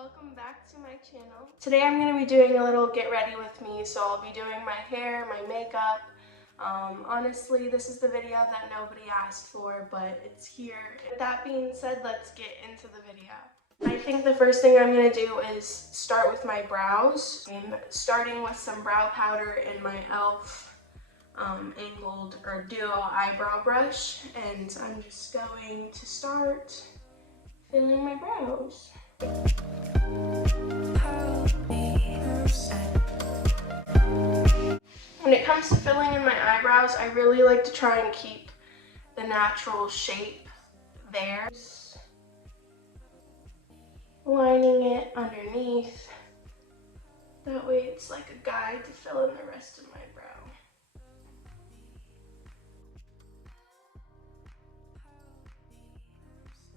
welcome back to my channel. Today I'm going to be doing a little get ready with me, so I'll be doing my hair, my makeup. Honestly, this is the video that nobody asked for, but it's here. With that being said, let's get into the video. I think the first thing I'm going to do is start with my brows. I'm starting with some brow powder in my e.l.f. Angled or duo eyebrow brush, and I'm just going to start filling my brows. When it comes to filling in my eyebrows, I really like to try and keep the natural shape there. Just lining it underneath. That way it's like a guide to fill in the rest of my brow.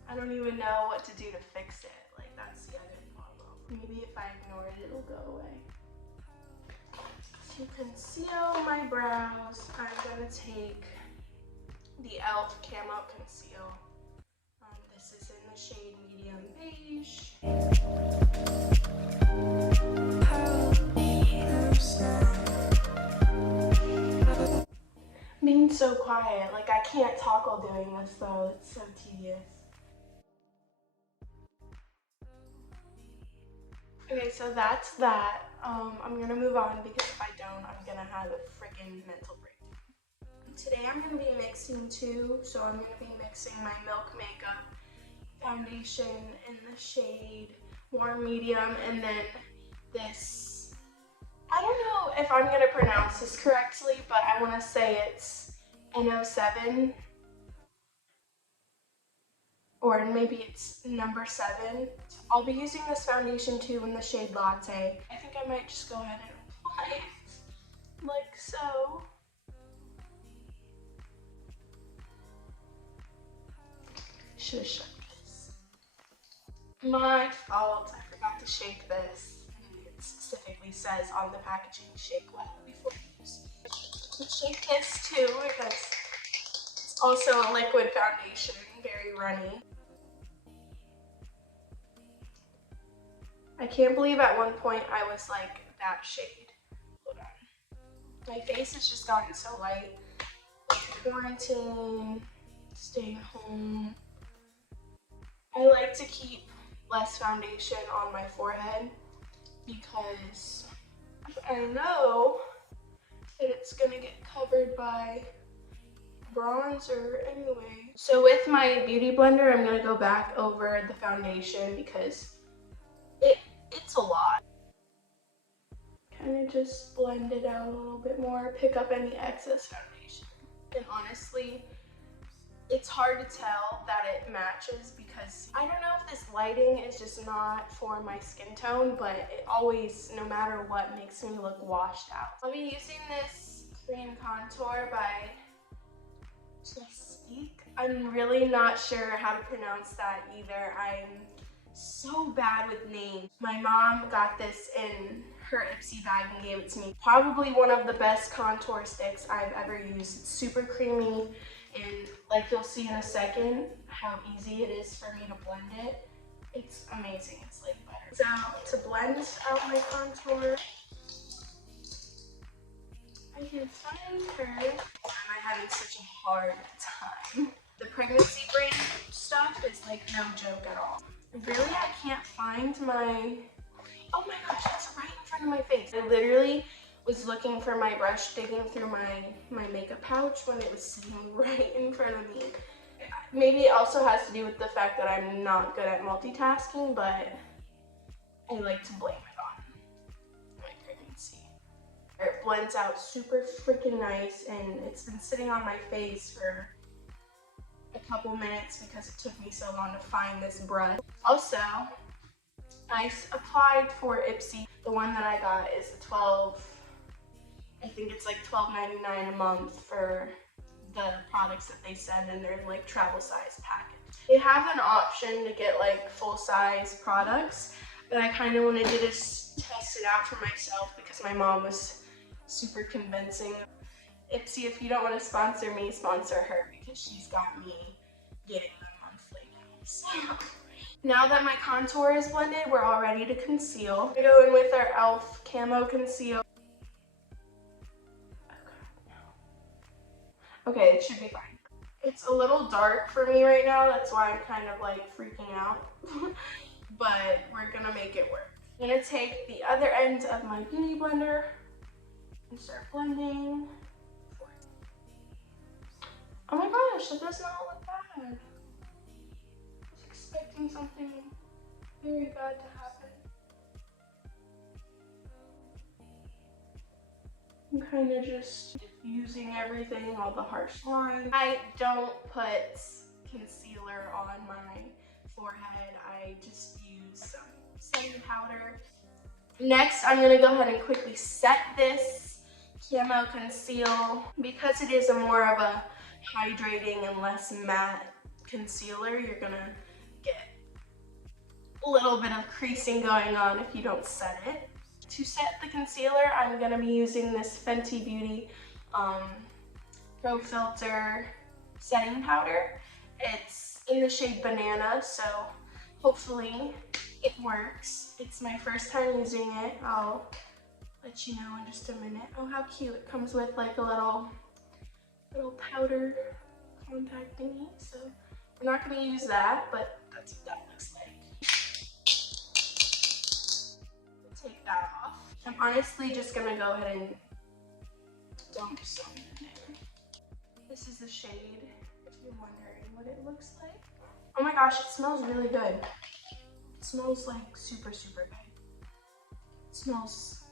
I don't even know what to do to fix it. Like, that's the other problem. Maybe if I ignore it, it'll go away. To conceal my brows, I'm gonna take the e.l.f. Camo Conceal. This is in the shade Medium Beige. Being so quiet, like I can't talk while doing this though, it's so tedious. Okay, so that's that. I'm gonna move on because if I don't, I'm gonna have a freaking mental breakdown. Today I'm gonna be mixing two, so I'm gonna be mixing my Milk Makeup foundation in the shade Warm Medium, and then this, I don't know if I'm gonna pronounce this correctly, but I wanna say it's N07. Or maybe it's number 7. I'll be using this foundation too in the shade Latte. I think I might just go ahead and apply it like so. Should have shut this. My fault, I forgot to shake this. It specifically says on the packaging, shake well before use. Shake this too because it's also a liquid foundation, very runny. I can't believe at one point I was like that shade. Hold on. My face has just gotten so light. Quarantine, staying home. I like to keep less foundation on my forehead because I know that it's gonna get covered by bronzer anyway. So with my beauty blender, I'm gonna go back over the foundation because it's a lot. Kind of just blend it out a little bit more, pick up any excess foundation. And honestly, it's hard to tell that it matches because I don't know if this lighting is just not for my skin tone, but it always, no matter what, makes me look washed out. I'll be using this cream contour by Mystique. I'm really not sure how to pronounce that either. I'm so bad with names. My mom got this in her Ipsy bag and gave it to me. Probably one of the best contour sticks I've ever used. It's super creamy, and like you'll see in a second how easy it is for me to blend it. It's amazing, it's like butter. So to blend out my contour, I can find her. Why am I having such a hard time? The pregnancy brain stuff is like no joke at all. Really, I can't find my, oh my gosh, it's right in front of my face. I literally was looking for my brush, digging through my makeup pouch when it was sitting right in front of me. Maybe it also has to do with the fact that I'm not good at multitasking, but I like to blame it on my pregnancy. It blends out super freaking nice, and it's been sitting on my face for a couple minutes because it took me so long to find this brush. Also, I applied for Ipsy. The one that I got is the 12, I think it's like $12.99 a month for the products that they send in their like travel size package. They have an option to get like full size products, but I kind of wanted to just test it out for myself because my mom was super convincing. Ipsy, if you don't want to sponsor me, sponsor her because she's got me getting them monthly now. So Now that my contour is blended, we're all ready to conceal. We go in with our e.l.f. Camo Conceal. Okay, it should be fine. It's a little dark for me right now, that's why I'm kind of like freaking out. But we're gonna make it work. I'm gonna take the other end of my beauty blender and start blending. Oh my gosh, that does not look bad. I was expecting something very bad to happen. I'm kind of just diffusing everything, all the harsh lines. I don't put concealer on my forehead. I just use some setting powder. Next, I'm gonna go ahead and quickly set this Camo Conceal. Because it is a more of a hydrating and less matte concealer, you're gonna get a little bit of creasing going on if you don't set it. To set the concealer, I'm gonna be using this Fenty Beauty Pro Filter setting powder. It's in the shade Banana, so hopefully it works. It's my first time using it. I'll let you know in just a minute. Oh, how cute. It comes with like a little powder contact thingy, so we're not gonna use that, but that's what that looks like. Take that off. I'm honestly just gonna go ahead and dump some in there. This is the shade, if you're wondering what it looks like. Oh my gosh, it smells really good. It smells like super, super good. It smells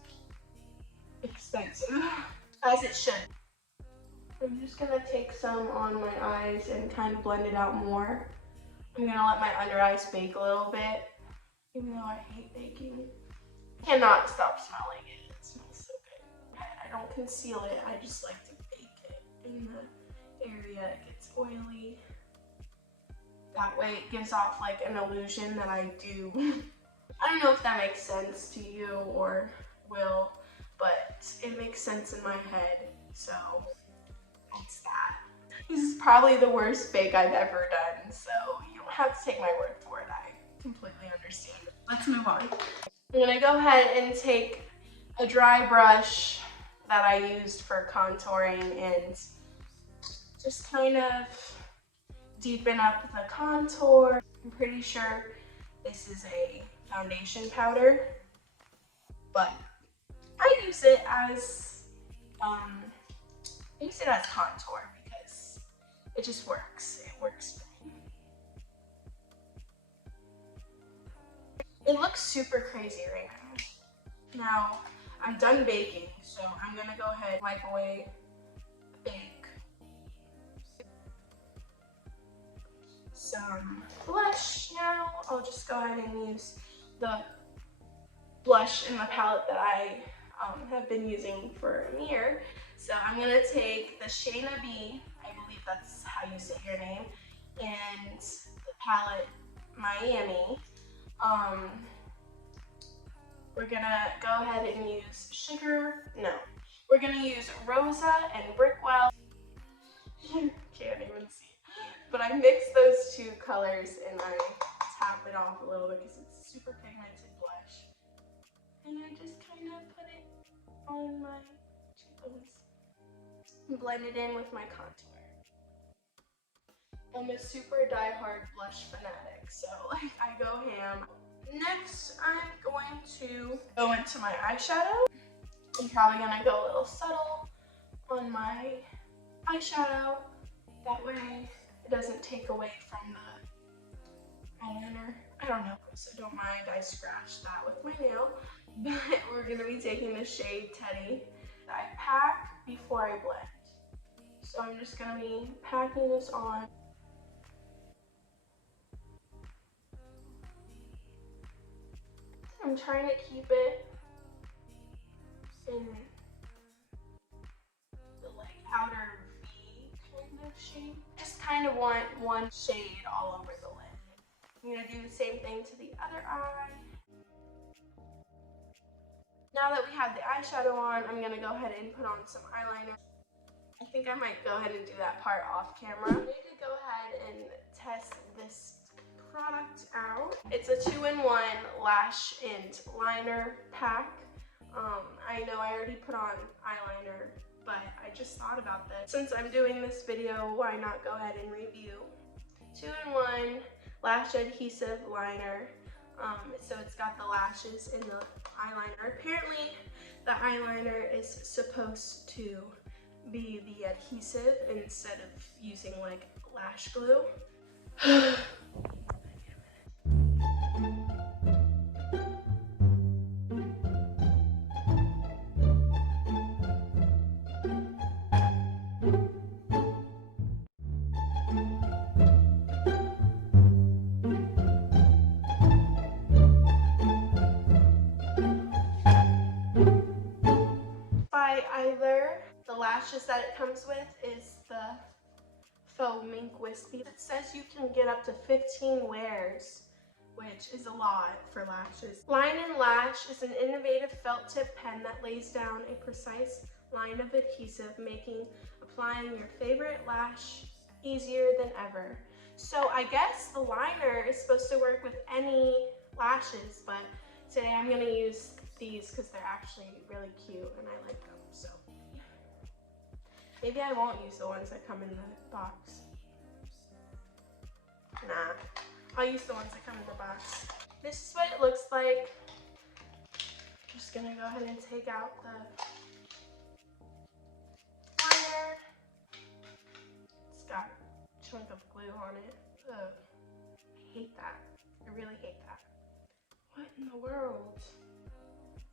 expensive, as it should. I'm just gonna take some on my eyes and kind of blend it out more. I'm gonna let my under eyes bake a little bit, even though I hate baking. I cannot stop smelling it. It smells so good. I don't conceal it, I just like to bake it in the area it gets oily. That way it gives off like an illusion that I do. I don't know if that makes sense to you or will, but it makes sense in my head, so it's that. This is probably the worst bake I've ever done, so you don't have to take my word for it. I completely understand. Let's move on. I'm gonna go ahead and take a dry brush that I used for contouring and just kind of deepen up the contour. I'm pretty sure this is a foundation powder, but I use it as contour because it just works. It works for me. It looks super crazy right now. Now, I'm done baking, so I'm gonna go ahead and wipe away the bake. Some blush now. I'll just go ahead and use the blush in the palette that I have been using for a year. So I'm gonna take the Shayna B, I believe that's how you say your name, and the palette Miami. We're gonna go ahead and use we're gonna use Rosa and Brickwell. You can't even see. But I mixed those two colors and I tap it off a little bit because it's super pigmented blush. And I just kind of put it on my cheekbones and blend it in with my contour. I'm a super die-hard blush fanatic, so like I go ham. Next, I'm going to go into my eyeshadow. I'm probably gonna go a little subtle on my eyeshadow. That way it doesn't take away from the eyeliner. I don't know, so don't mind I scratched that with my nail. But we're gonna be taking the shade Teddy. I pack before I blend. So I'm just gonna be packing this on. I'm trying to keep it in the like outer V kind of shape. Just kind of want one shade all over the lid. I'm gonna do the same thing to the other eye. Now that we have the eyeshadow on, I'm gonna go ahead and put on some eyeliner. I think I might go ahead and do that part off camera. I'm going to go ahead and test this product out. It's a 2-in-1 lash and liner pack. I know I already put on eyeliner, but I just thought about this. Since I'm doing this video, why not go ahead and review 2-in-1 lash adhesive liner. So it's got the lashes and the eyeliner. Apparently the eyeliner is supposed to be the adhesive instead of using like lash glue. By either the lashes that it comes with is the faux mink wispy. It says you can get up to 15 wears, which is a lot for lashes. Line and Lash is an innovative felt tip pen that lays down a precise line of adhesive, making applying your favorite lash easier than ever. So I guess the liner is supposed to work with any lashes, but today I'm gonna use these because they're actually really cute and I like them, so. Maybe I won't use the ones that come in the box. Nah, I'll use the ones that come in the box. This is what it looks like. I'm just gonna go ahead and take out the liner. It's got a chunk of glue on it. Ugh. I hate that. I really hate that. What in the world?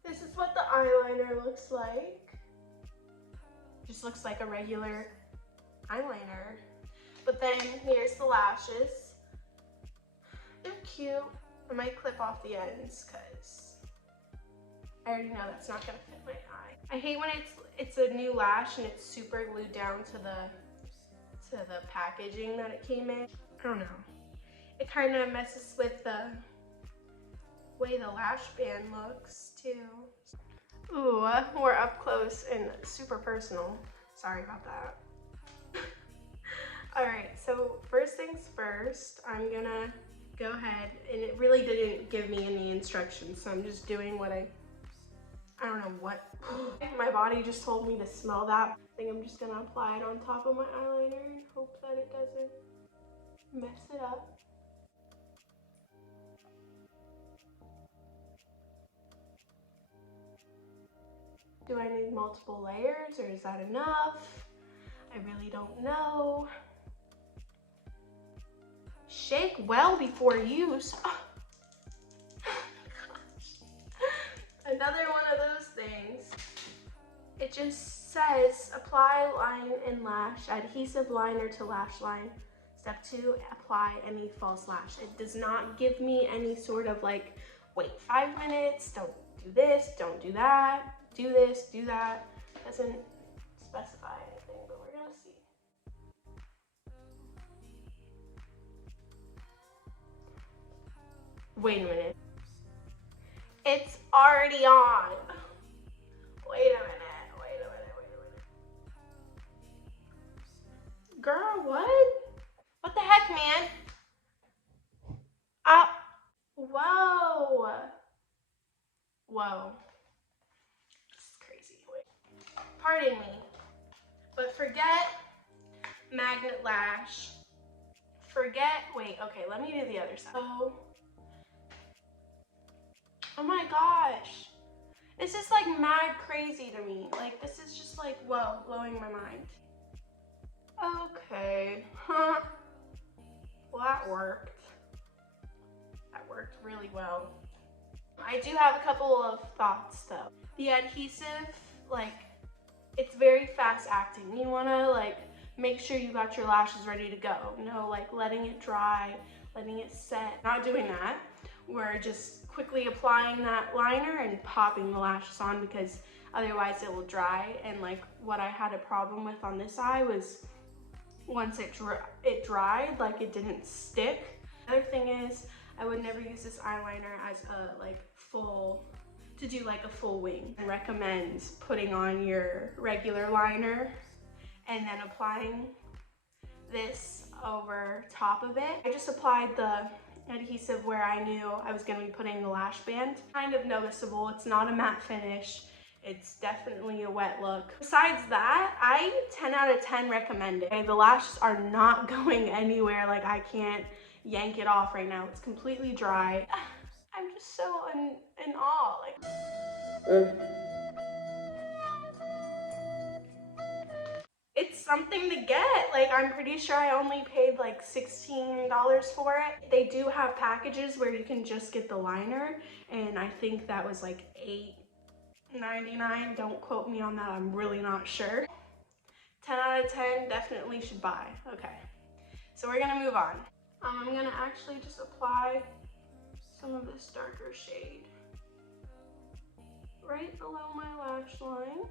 This is what the eyeliner looks like. Just looks like a regular eyeliner. But then here's the lashes. They're cute. I might clip off the ends because I already know that's not gonna fit my eye. I hate when it's a new lash and it's super glued down to the packaging that it came in. I don't know. It kind of messes with the way the lash band looks too. Ooh, we're up close and super personal. Sorry about that. All right, so first things first, I'm gonna go ahead, and it really didn't give me any instructions, so I'm just doing what I don't know what. My body just told me to smell that. I think I'm just gonna apply it on top of my eyeliner and hope that it doesn't mess it up. Do I need multiple layers or is that enough? I really don't know. Shake well before use. Oh. Another one of those things. It just says apply line and lash, adhesive liner to lash line. Step 2, apply any false lash. It does not give me any sort of like, wait 5 minutes, don't do this, don't do that, do this, do that. It doesn't specify anything, but we're gonna see. Wait a minute. It's already on. Wait a minute. Girl, what? What the heck, man? Whoa. Whoa. This is crazy. Wait. Pardon me, but forget magnet lash. Wait, okay, let me do the other side. Oh my gosh. This is like mad crazy to me. Like, this is just like, whoa, blowing my mind. Okay, huh. Well, that worked. That worked really well. I do have a couple of thoughts though. The adhesive, like, it's very fast acting. You wanna like make sure you got your lashes ready to go. No, like letting it dry, letting it set. Not doing that. We're just quickly applying that liner and popping the lashes on because otherwise it will dry. And like what I had a problem with on this eye was once it dried, like it didn't stick. Another thing is I would never use this eyeliner as a like to do like a full wing. I recommend putting on your regular liner and then applying this over top of it. I just applied the adhesive where I knew I was going to be putting the lash band. Kind of noticeable. It's not a matte finish. It's definitely a wet look. Besides that, I 10 out of 10 recommend it. The lashes are not going anywhere. Like, I can't yank it off right now. It's completely dry. I'm just so in awe. Like, it's something to get. Like, I'm pretty sure I only paid like $16 for it. They do have packages where you can just get the liner, and I think that was like $8.99. Don't quote me on that, I'm really not sure. 10 out of 10, definitely should buy. Okay, so we're gonna move on. I'm gonna actually just apply some of this darker shade right below my lash line,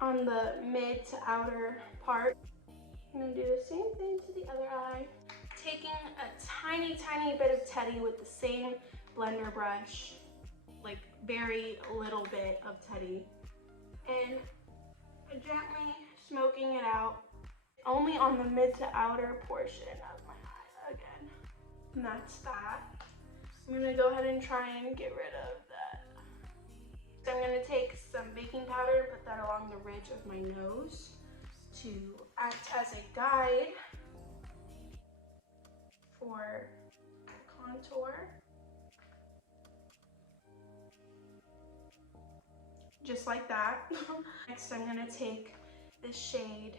on the mid to outer part. I'm gonna do the same thing to the other eye. Taking a tiny bit of Teddy with the same blender brush, like very little bit of Teddy, and gently smoking it out, only on the mid to outer portion of my eye again. And that's that. I'm gonna go ahead and try and get rid of that. So I'm gonna take some baking powder, put that along the ridge of my nose to act as a guide for contour. Just like that. Next, I'm gonna take this shade,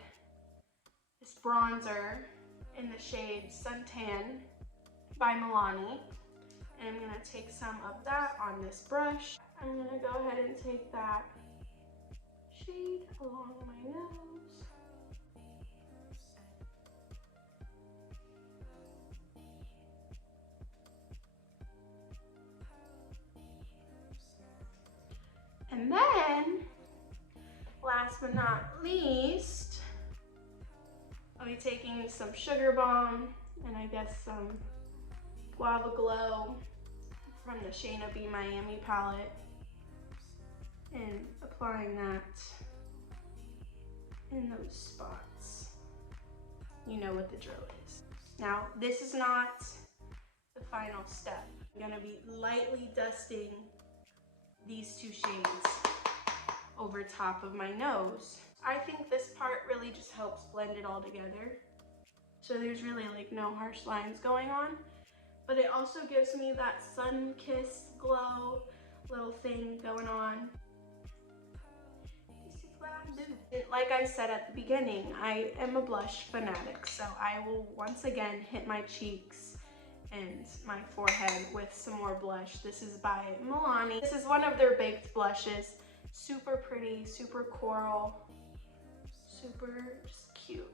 this bronzer in the shade Suntan by Milani, and I'm gonna take some of that on this brush. I'm gonna go ahead and take that shade along my nose. And then, last but not least, I'll be taking some Sugar Bomb and I guess some Guava Glow from the Shayna B Miami palette and applying that in those spots. You know what the drill is. Now, this is not the final step. I'm gonna be lightly dusting these two shades over top of my nose. I think this part really just helps blend it all together. So there's really like no harsh lines going on, but it also gives me that sun-kissed glow little thing going on. This is what I do. Like I said at the beginning, I am a blush fanatic, so I will once again hit my cheeks and my forehead with some more blush. This is by Milani. This is one of their baked blushes. Super pretty, super coral, super just cute.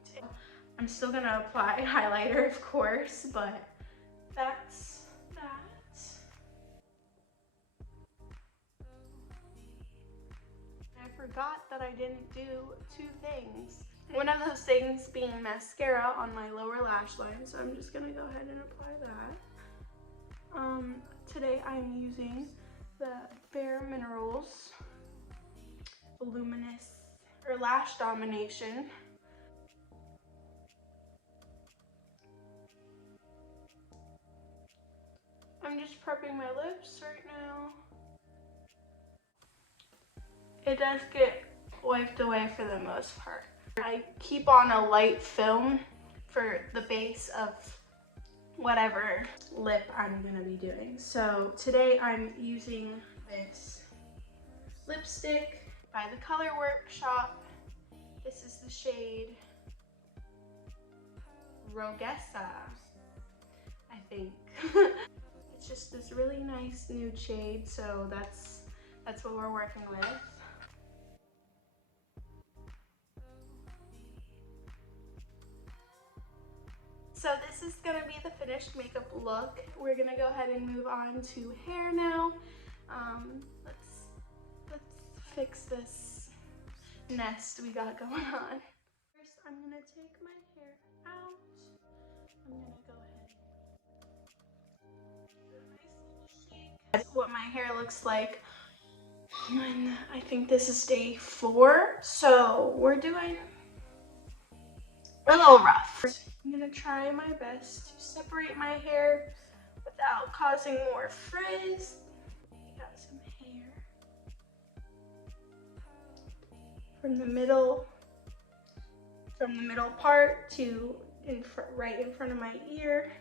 I'm still gonna apply highlighter, of course, but that's that. I forgot that I didn't do two things. One of those things being mascara on my lower lash line, so I'm just gonna go ahead and apply that. Today I'm using the Bare Minerals Voluminous or Lash Domination. I'm just prepping my lips right now. It does get wiped away for the most part. I keep on a light film for the base of whatever lip I'm gonna be doing. So today I'm using this lipstick by the Color Workshop. This is the shade Rogessa, I think. It's just this really nice nude shade, so that's what we're working with. So this is gonna be the finished makeup look. We're gonna go ahead and move on to hair now. Let's fix this nest we got going on. First, I'm gonna take my hair out. I'm gonna go ahead and do a nice little shake. That's what my hair looks like. And I think this is day 4, so we're doing a little rough. I'm gonna try my best to separate my hair without causing more frizz. I got some hair from the middle part to right in front of my ear.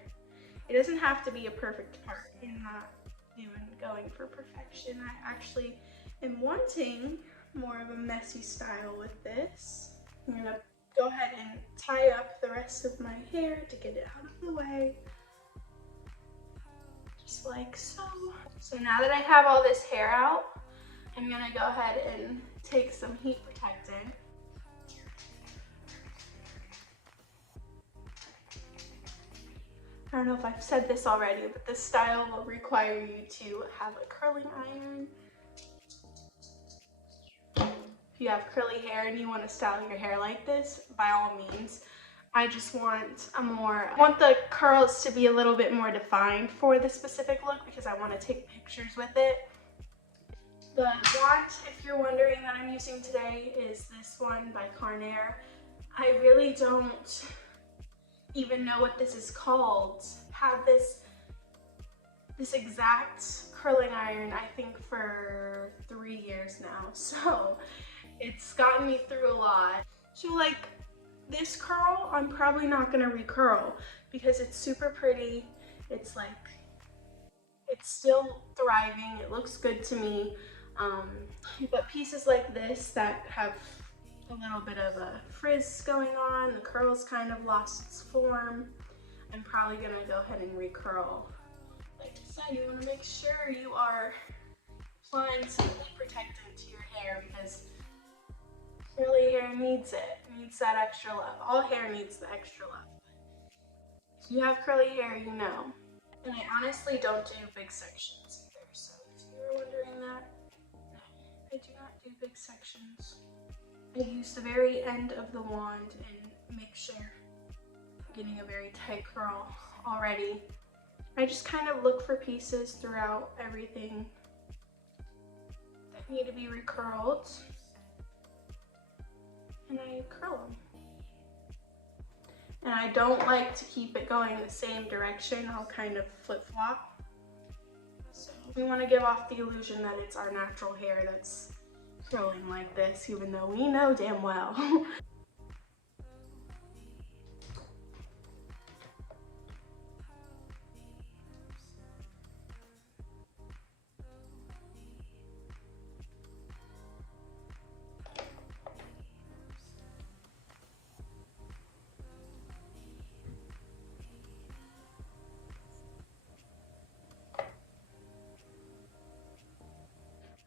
It doesn't have to be a perfect part. I'm not going for perfection. I actually am wanting more of a messy style with this. I'm gonna go ahead and tie up the rest of my hair to get it out of the way. Just like so. So now that I have all this hair out, I'm gonna go ahead and take some heat protectant. I don't know if I've said this already, but this style will require you to have a curling iron. If you have curly hair and you want to style your hair like this, by all means. I just want I want the curls to be a little bit more defined for this specific look because I want to take pictures with it. The wand, if you're wondering, that I'm using today is this one by Carnair. I really don't even know what this is called. Had this exact curling iron I think for 3 years now, so it's gotten me through a lot. So like this curl, I'm probably not gonna recurl because it's super pretty. It's like, it's still thriving, it looks good to me. But pieces like this that have a little bit of a frizz going on, the curl's kind of lost its form, I'm probably gonna go ahead and recurl. Like I said, you wanna make sure you are applying some heat protectant to your hair because curly hair needs it. It needs that extra love. All hair needs the extra love. If you have curly hair, you know. And I honestly don't do big sections either, so if you were wondering that, no, I do not do big sections. I use the very end of the wand and make sure I'm getting a very tight curl already. I just kind of look for pieces throughout everything that need to be recurled, and I curl them. And I don't like to keep it going the same direction. I'll kind of flip-flop. So we want to give off the illusion that it's our natural hair that's curling like this, even though we know damn well.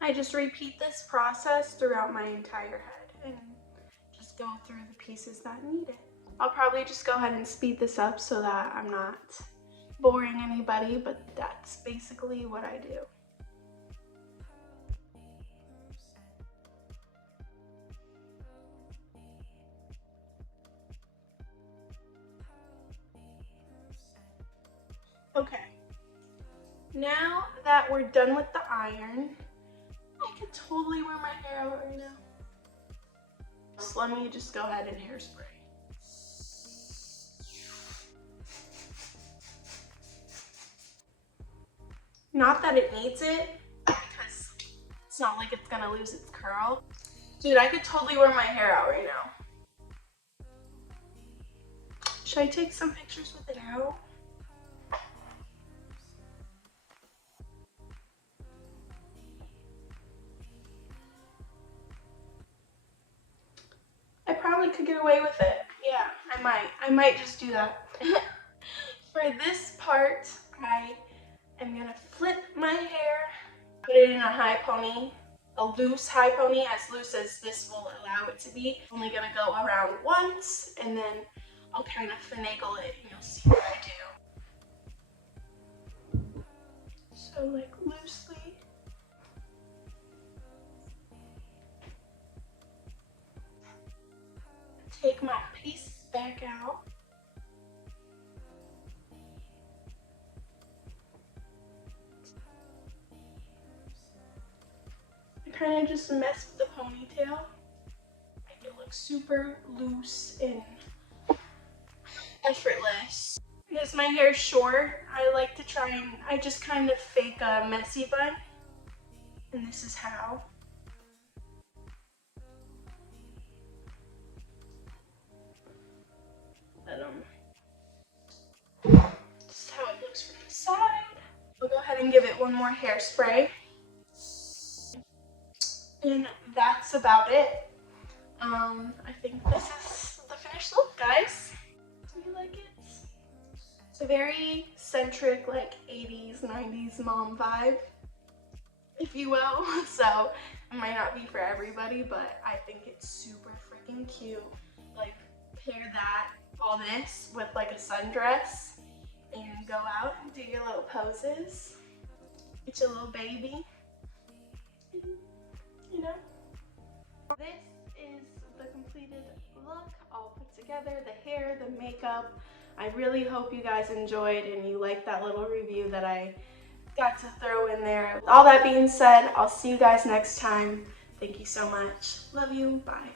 I just repeat this process throughout my entire head and just go through the pieces that need it. I'll probably just go ahead and speed this up so that I'm not boring anybody, but that's basically what I do. Okay, now that we're done with the iron, I could totally wear my hair out right now. So let me just go ahead and hairspray. Not that it needs it, because it's not like it's gonna lose its curl. Dude, I could totally wear my hair out right now. Should I take some pictures with it out? I probably could get away with it. Yeah, I might just do that. For this part, I am gonna flip my hair, put it in a high pony, a loose high pony, as loose as this will allow it to be. I'm only gonna go around once, and then I'll kind of finagle it, and you'll see what I do. So like loosely. Take my piece back out. I kind of just mess with the ponytail. Make it look super loose and effortless. Because my hair is short, I like to try and I just kind of fake a messy bun. And this is how. This is how it looks from the side. We'll go ahead and give it one more hairspray. And that's about it. I think this is the finished look, guys. Do you like it? It's a very centric, like 80s, 90s mom vibe, if you will. So it might not be for everybody, but I think it's super freaking cute. Like, pair that, all this with like a sundress and go out and do your little poses. Get your little baby. You know? This is the completed look all put together, the hair, the makeup. I really hope you guys enjoyed and you liked that little review that I got to throw in there. With all that being said, I'll see you guys next time. Thank you so much. Love you. Bye.